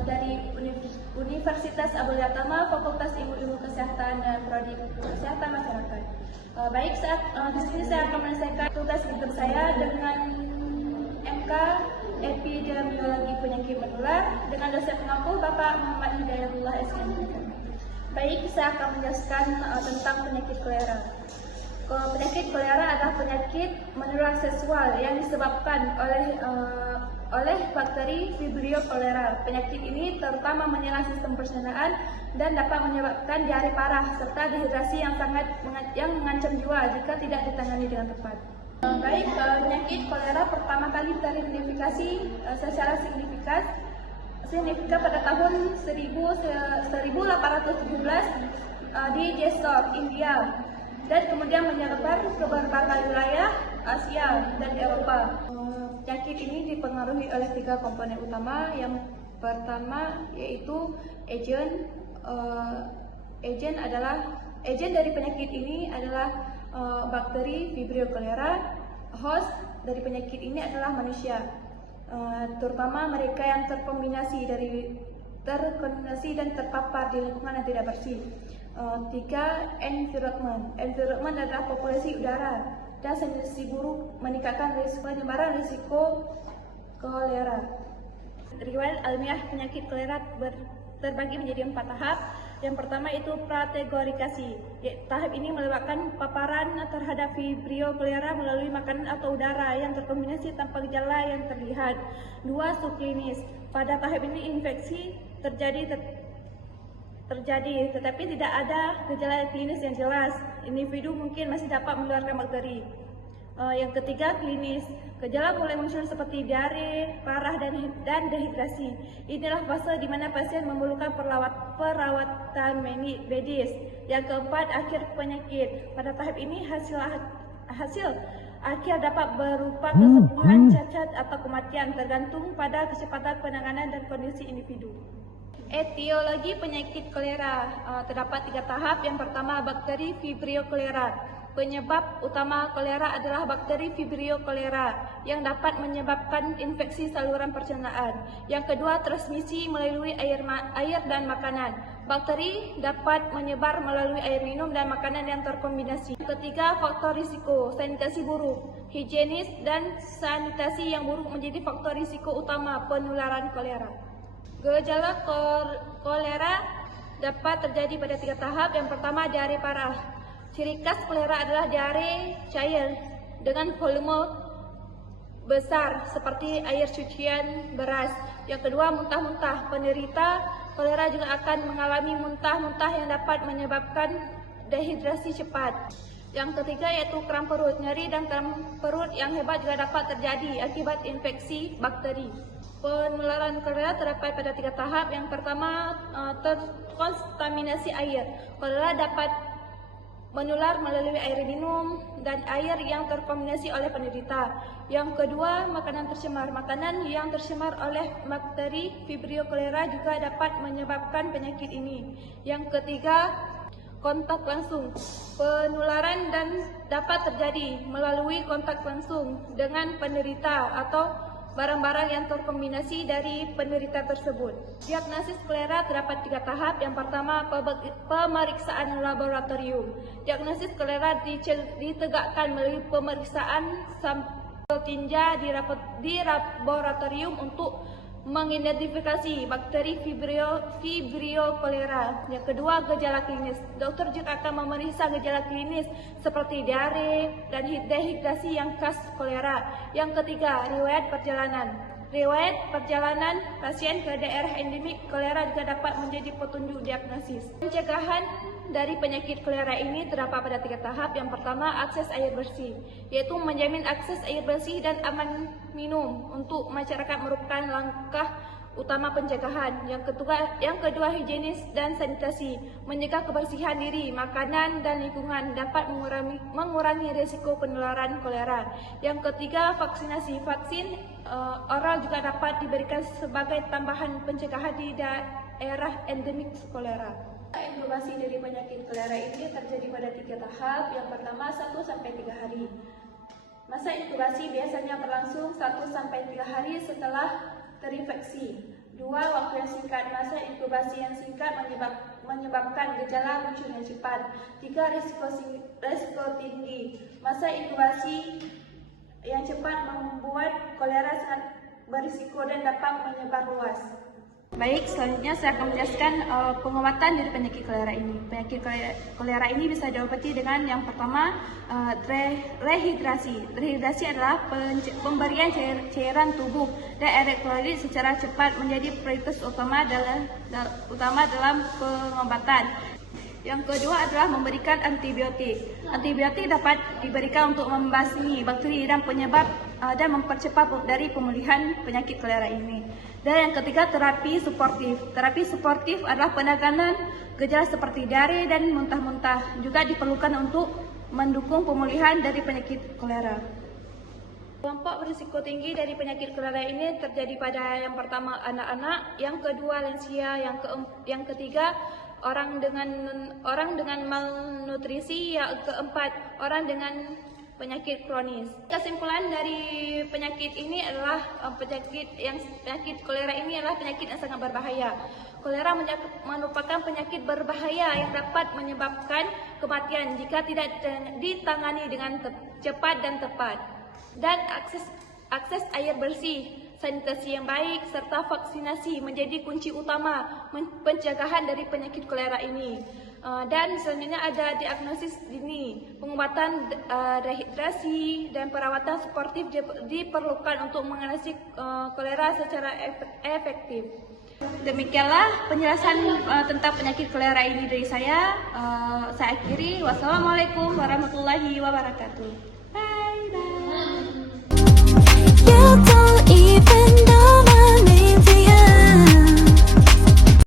dari Universitas Abdul Yatama, Fakultas Ilmu Kesehatan dan Prodi Kesehatan Masyarakat. Baik, di sini saya akan menyelesaikan tugas hidup saya dengan MK Epidemiologi Penyakit Menular dengan dosen pengampu Bapak Muhammad Hidayatullah SMK. Baik, saya akan menjelaskan tentang penyakit kolera. Penyakit kolera adalah penyakit menular seksual yang disebabkan oleh bakteri Vibrio cholerae. Penyakit ini terutama menyerang sistem pencernaan dan dapat menyebabkan diare parah serta dehidrasi yang mengancam jiwa jika tidak ditangani dengan tepat. Baik, penyakit kolera pertama kali teridentifikasi secara signifikan pada tahun 1817 di Jessore, India, dan kemudian menyebar ke berbagai wilayah Asia dan Eropa. Penyakit ini dipengaruhi oleh 3 komponen utama. Yang pertama yaitu agen dari penyakit ini adalah bakteri Vibrio cholerae. Host dari penyakit ini adalah manusia, terutama mereka yang terkontaminasi dan terpapar di lingkungan yang tidak bersih. 3. Environment adalah populasi udara dan sanitasi buruk meningkatkan penyebaran risiko kolera. Riwayat alamiah penyakit kolera terbagi menjadi 4 tahap. Yang pertama itu prategorikasi. Tahap ini melibatkan paparan terhadap Vibrio cholerae melalui makanan atau udara yang terkontaminasi tanpa gejala yang terlihat. 2. Subklinis. Pada tahap ini infeksi terjadi tetapi tidak ada gejala klinis yang jelas. Individu mungkin masih dapat menularkan bakteri. Yang ketiga, klinis. Gejala mulai muncul seperti diare, parah dan dehidrasi. Inilah fase di mana pasien memerlukan perawatan medis. Yang keempat, akhir penyakit. Pada tahap ini hasil akhir dapat berupa kesembuhan, cacat, atau kematian tergantung pada kecepatan penanganan dan kondisi individu. Etiologi penyakit kolera terdapat 3 tahap. Yang pertama, bakteri Vibrio cholerae. Penyebab utama kolera adalah bakteri Vibrio cholerae yang dapat menyebabkan infeksi saluran pencernaan. Yang kedua, transmisi melalui air dan makanan. Bakteri dapat menyebar melalui air minum dan makanan yang terkombinasi. Yang ketiga, faktor risiko. Sanitasi buruk. Higienis dan sanitasi yang buruk menjadi faktor risiko utama penularan kolera. Gejala kolera dapat terjadi pada 3 tahap. Yang pertama, diare parah. Ciri khas kolera adalah diare cair dengan volume besar seperti air cucian beras. Yang kedua, muntah-muntah. Penderita kolera juga akan mengalami muntah-muntah yang dapat menyebabkan dehidrasi cepat. Yang ketiga yaitu kram perut. Nyeri dan kram perut yang hebat juga dapat terjadi akibat infeksi bakteri. Penularan kolera terdapat pada 3 tahap. Yang pertama, terkontaminasi air. Kolera dapat menular melalui air minum dan air yang terkontaminasi oleh penderita. Yang kedua, makanan tercemar. Makanan yang tercemar oleh bakteri Vibrio cholerae juga dapat menyebabkan penyakit ini. Yang ketiga, kontak langsung. Penularan dan dapat terjadi melalui kontak langsung dengan penderita atau barang-barang yang terkombinasi dari penderita tersebut. Diagnosis kolera terdapat 3 tahap. Yang pertama, pemeriksaan laboratorium. Diagnosis kolera ditegakkan melalui pemeriksaan sampel tinja di laboratorium untuk mengidentifikasi bakteri Vibrio cholerae. Yang kedua, gejala klinis. Dokter juga akan memeriksa gejala klinis seperti diare dan dehidrasi yang khas kolera. Yang ketiga, riwayat perjalanan. Riwayat perjalanan pasien ke daerah endemik kolera juga dapat menjadi petunjuk diagnosis. Pencegahan dari penyakit kolera ini terdapat pada 3 tahap. Yang pertama, akses air bersih, yaitu menjamin akses air bersih dan aman minum untuk masyarakat merupakan langkah utama pencegahan. Yang kedua, higienis dan sanitasi. Menjaga kebersihan diri, makanan, dan lingkungan dapat mengurangi risiko penularan kolera. Yang ketiga, vaksinasi. Vaksin oral juga dapat diberikan sebagai tambahan pencegahan di daerah endemik kolera. Inkubasi dari penyakit kolera ini terjadi pada 3 tahap. Yang pertama, 1-3 hari. Masa inkubasi biasanya berlangsung 1-3 hari setelah terinfeksi. 2. Waktu yang singkat. Masa inkubasi yang singkat menyebabkan gejala munculnya cepat. 3. Risiko tinggi. Masa inkubasi yang cepat membuat kolera sangat berisiko dan dapat menyebar luas. Baik, selanjutnya saya akan menjelaskan pengobatan dari penyakit kolera ini. Penyakit kolera ini bisa diobati dengan yang pertama, rehidrasi. Rehidrasi adalah pemberian cairan tubuh dan elektrolit secara cepat menjadi prioritas utama dalam pengobatan. Yang kedua adalah memberikan antibiotik. Antibiotik dapat diberikan untuk membasmi bakteri dan penyebab dan mempercepat dari pemulihan penyakit kolera ini. Dan yang ketiga, terapi suportif. Terapi suportif adalah penanganan gejala seperti diare dan muntah-muntah. Juga diperlukan untuk mendukung pemulihan dari penyakit kolera. Kelompok berisiko tinggi dari penyakit kolera ini terjadi pada yang pertama anak-anak, yang kedua lansia, yang ketiga orang dengan malnutrisi, yang keempat orang dengan penyakit kronis. Kesimpulan dari penyakit ini adalah penyakit kolera ini adalah penyakit yang sangat berbahaya. Kolera merupakan penyakit berbahaya yang dapat menyebabkan kematian jika tidak ditangani dengan cepat dan tepat. Dan akses air bersih, sanitasi yang baik, serta vaksinasi menjadi kunci utama pencegahan dari penyakit kolera ini. Dan selanjutnya ada diagnosis dini, pengobatan rehidrasi dan perawatan suportif diperlukan untuk mengatasi kolera secara efektif. Demikianlah penjelasan tentang penyakit kolera ini dari saya. Saya akhiri. Wassalamualaikum warahmatullahi wabarakatuh.